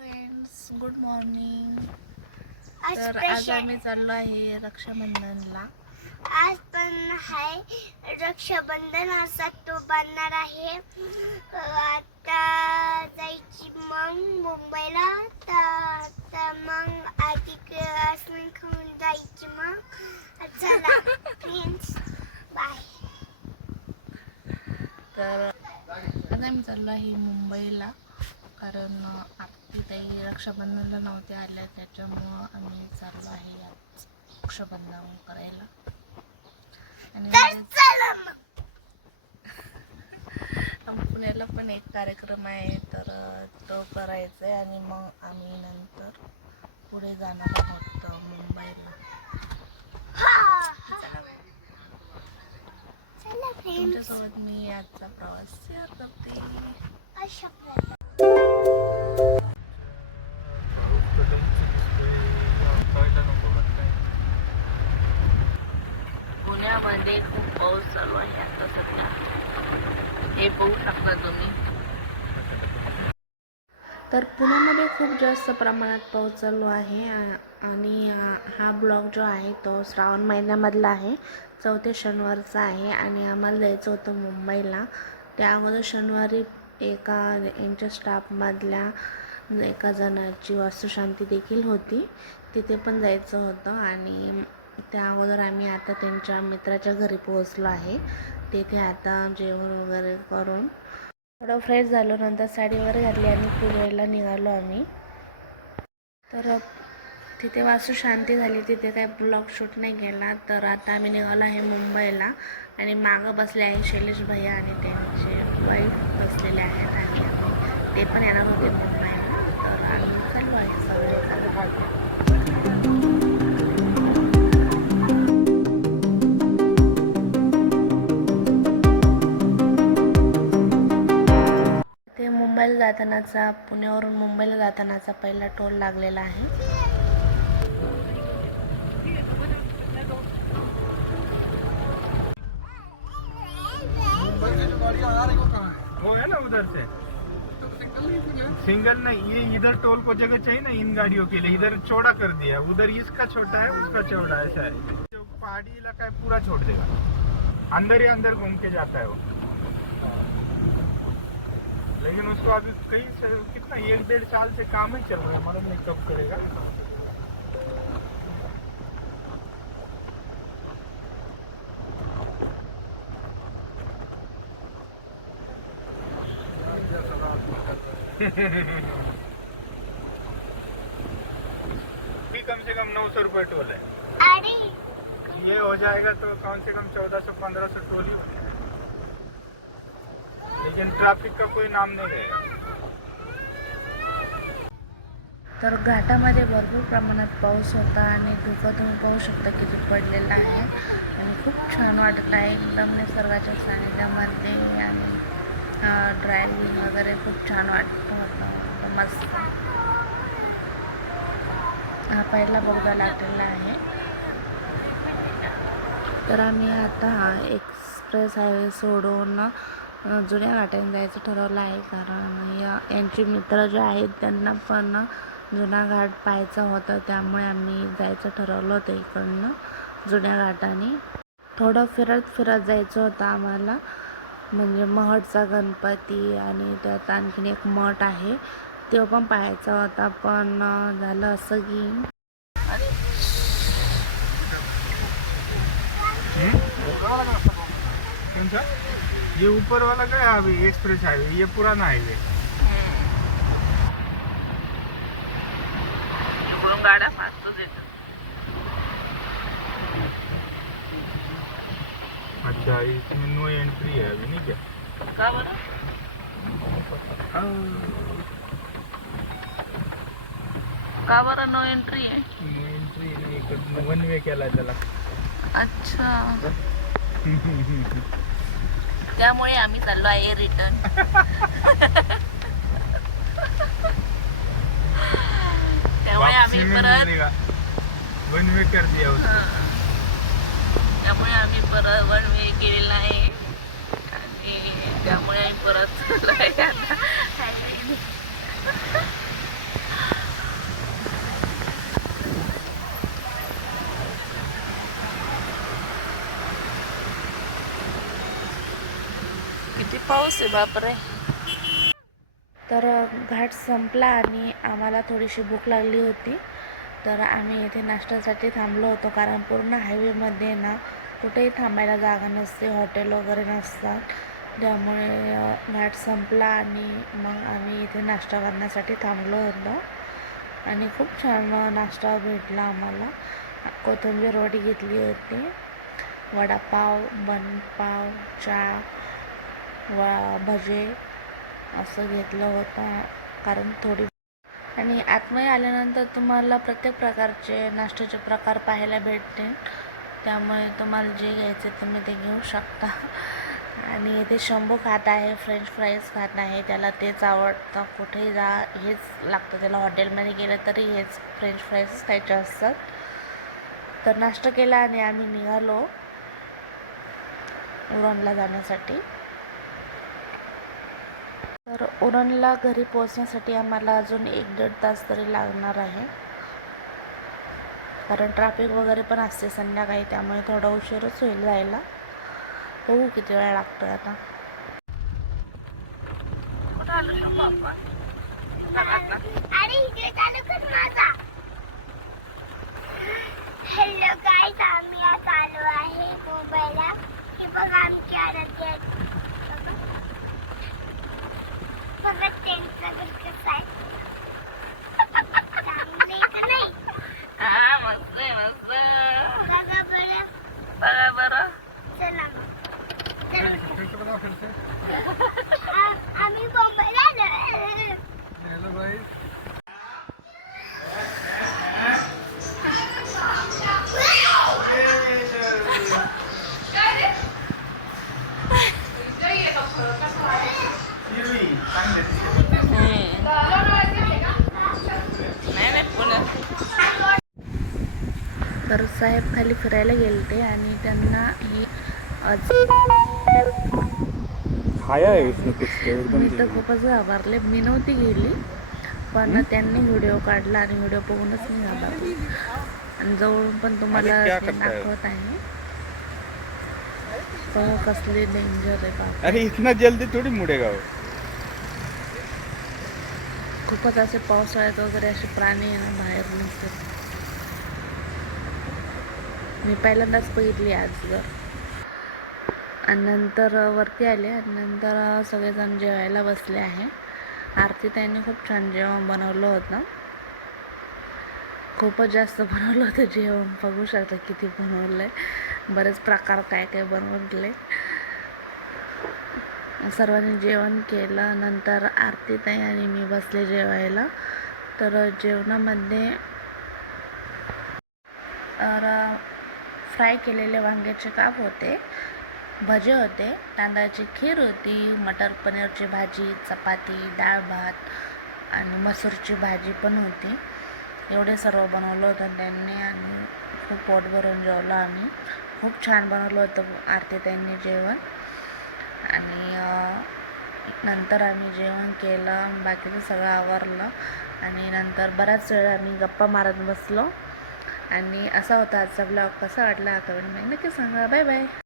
Friends good morning आज तर आज आम्ही चाललो आहे रक्षाबंधनला. आज पण आहे रक्षाबंधन असा तो बांधणार आहे. आता जायची मग मुंबईला तर तर मग आधी आसमान खाऊन जायची मग. चला फ्रेंड्स बाय तर आज आम्ही चाललो आहे मुंबईला कारण ताई रक्षाबंधनला नव्हते आल्या त्याच्यामुळं आम्ही चाललो आहे आज रक्षाबंधन करायला. आणि पुण्याला पण एक कार्यक्रम आहे तर तो करायचा आहे आणि मग आम्ही नंतर पुढे जाणार आहोत मुंबईला. तुमच्यासोबत मी आजचा प्रवास शेअर करते. अशा खूप पाऊस चालू आहे आता सध्या हे बघू शकता तुम्ही तर पुण्यामध्ये खूप जास्त प्रमाणात पाऊस चालू आहे आणि हा ब्लॉग जो आहे तो श्रावण महिन्यामधला आहे. चौथ्या शनिवारचा आहे आणि आम्हाला जायचं होतं मुंबईला. त्या अगोदर शनिवारी एका यांच्या स्टाफमधल्या एका जणाची वास्तुशांती देखील होती. तिथे पण जायचं होतं आणि त्या अगोदर आम्ही आता त्यांच्या मित्राच्या घरी पोहोचलो आहे. तिथे आता जेवण वगैरे करून थोडं फ्रेश झालो नंतर साडी वगैरे घातली आणि पुण्याला निघालो आम्ही. तर तिथे वासू शांती झाली तिथे काही ब्लॉग शूट नाही केला. तर आता आम्ही निघालो आहे मुंबईला आणि मागं बसले आहे शैलेश भैया आणि त्यांचे वाईफ बसलेले आहेत. आणि ते पण येणार होते मुंबईला. तर आम्ही चाललो आहे सगळे. मुंबईला जातानाचा पुण्यावरून मुंबईला जातानाचा पहिला टोल लागलेला आहे. वो है ना उधर से सिंगल नहीं ये इधर टोल को जगह चाहिए ना इन गाड़ियों के लिए. इधर चौड़ा कर दिया. उधर इसका छोटा है उसका चौड़ा है शायद जो पहाड़ी इलाका है पूरा छोड़ देगा. अंदर ही अंदर घूम के जाता है वो. लेकिन उसको अभी कई से कितना एक डेढ़ साल से काम ही चल रहा है मालूम नहीं कब करेगा? कम से कम नौ सौ रुपये टोल है। ये हो जाएगा तो कम से कम चौदह सौ पंद्रह सौ टोल ही लेकिन ट्रैफिक का कोई नाम नहीं रहेगा तर घाटामध्ये भरपूर प्रमाणात पाऊस होता आणि धुकं तुम्ही पाहू शकता किती पडलेला आहे. आणि खूप छान वाटत आहे. एकदम निसर्गाच्या सानिध्यामध्ये आणि ड्रायव्हिंग वगैरे खूप छान वाटत होतं. एकदम मस्त. हा पहिला बोगदा लागलेला आहे. तर आम्ही आता हा एक्सप्रेस हायवे सोडून जुन्या घाटाने जायचं ठरवलं आहे कारण या यांचे मित्र जे आहेत त्यांना पण जुना घाट पाहायचा होता. त्यामुळे आम्ही जायचं ठरवलं होतं इकडनं जुन्या घाटाने. थोडं फिरत फिरत जायचं होतं आम्हाला. म्हणजे महडचा गणपती आणि त्यात आणखीन एक मठ आहे. तो पण पाहायचा होता पण झालं असं की कौन सा ये ऊपर वाला क्या है अभी एक्सप्रेस हाईवे ये पुराना हाईवे इकडून गाड्या फास्टच येतात. अच्छा इसमें नो एंट्री है अभी नहीं क्या का बरं? का बरं नो एंट्री आहे? नो एंट्री नाही वन वे केला त्याला. अच्छा. त्यामुळे आम्ही चाललो आहे रिटर्न त्यामुळे आम्ही परत वन वे कर दिया. त्यामुळे आम्ही परत वन वे केलेला आहे आणि त्यामुळे आम्ही परत चाललो आहे आता highway ने. पाऊस आहे बापरे. तर घाट संपला आणि आम्हाला थोडीशी भूक लागली होती. तर आम्ही येथे नाश्त्यासाठी थांबलो होतो कारण पूर्ण हायवेमध्ये ना कुठेही थांबायला जागा नसते हॉटेल वगैरे नसतात. त्यामुळे घाट संपला आणि मग आम्ही इथे नाश्ता करण्यासाठी थांबलो होतो. आणि खूप छान नाश्ता भेटला आम्हाला. कोथिंबीर वडी घेतली होती. वडापाव बनपाव चहा वा भजे असं घेतलं होतं कारण थोडी आणि आतमध्ये आल्यानंतर तुम्हाला प्रत्येक प्रकारचे नाश्त्याचे प्रकार पाहायला भेटते त्यामुळे तुम्हाला जे घ्यायचे तुम्ही ते घेऊ शकता. आणि इथे शंभू खात आहे फ्रेंच फ्राईज खात आहे त्याला तेच आवडतं. कुठेही जा हेच लागतं. त्याला हॉटेलमध्ये गेलं तरी हेच फ्रेंच फ्राईज खायचे असतात. तर नाश्ता केला आणि आम्ही निघालो उरणला जाण्यासाठी. तर उरणला घरी पोहोचण्यासाठी आम्हाला अजून एक दीड तास तरी लागणार आहे. कारण ट्रॅफिक वगैरे पण असते संध्याकाळी त्यामुळे थोडा उशीरच होईल जायला. बघू किती वेळ लागतो आता. हॅलो काय आम्ही आज आलो आहे मुंबईला हे आमची आनंद बघा बघा त्यांचं घर कसं आहे चांगलं आहे का नाही बघा बरं चला मग चला आ- आम्ही मुंबईला आलो तर साहेब खाली फिरायला गेलते आणि त्यांना ही है मी तर खूपच घाबरले. मी नव्हती गेली पण त्यांनी व्हिडिओ काढला आणि व्हिडिओ बघूनच मी घाबरली. आणि जवळून पण तुम्हाला है? दाखवत आहे. हो कसली डेंजर आहे अरे इतना जल्दी थोड़ी मुड़ेगा वो खूपच असे पावसाळ्यात वगैरे असे प्राणी आहे ना बाहेर निघतात मी पहिल्यांदाच बघितली आज जर. आणि नंतर वरती आले आणि नंतर सगळेजण जेवायला बसले आहे. आरती त्यांनी खूप छान जेवण बनवलं होतं. खूपच जास्त बनवलं होतं जेवण. बघू शकता किती बनवलं आहे बरेच प्रकार काय काय बनवले सर्वांनी जेवण केलं नंतर आरती ताई आणि मी बसले जेवायला. तर जेवणामध्ये तर फ्राय केलेले वांग्याचे काप होते भजे होते तांदळाची खीर होती मटर पनीरची भाजी चपाती डाळ भात आणि मसूरची भाजी पण होती. एवढे सर्व बनवलं होतं त्यांनी आणि खूप पोट भरून जेवलं आम्ही. खूप छान बनवलं होतं आरती त्यांनी जेवण. आणि नंतर आम्ही जेवण केलं बाकीचं सगळं आवरलं आणि नंतर बराच वेळ आम्ही गप्पा मारत बसलो. आणि असा होता आजचा ब्लॉग. कसा वाटला? कमेंटमध्ये नक्की सांगा. Bye bye.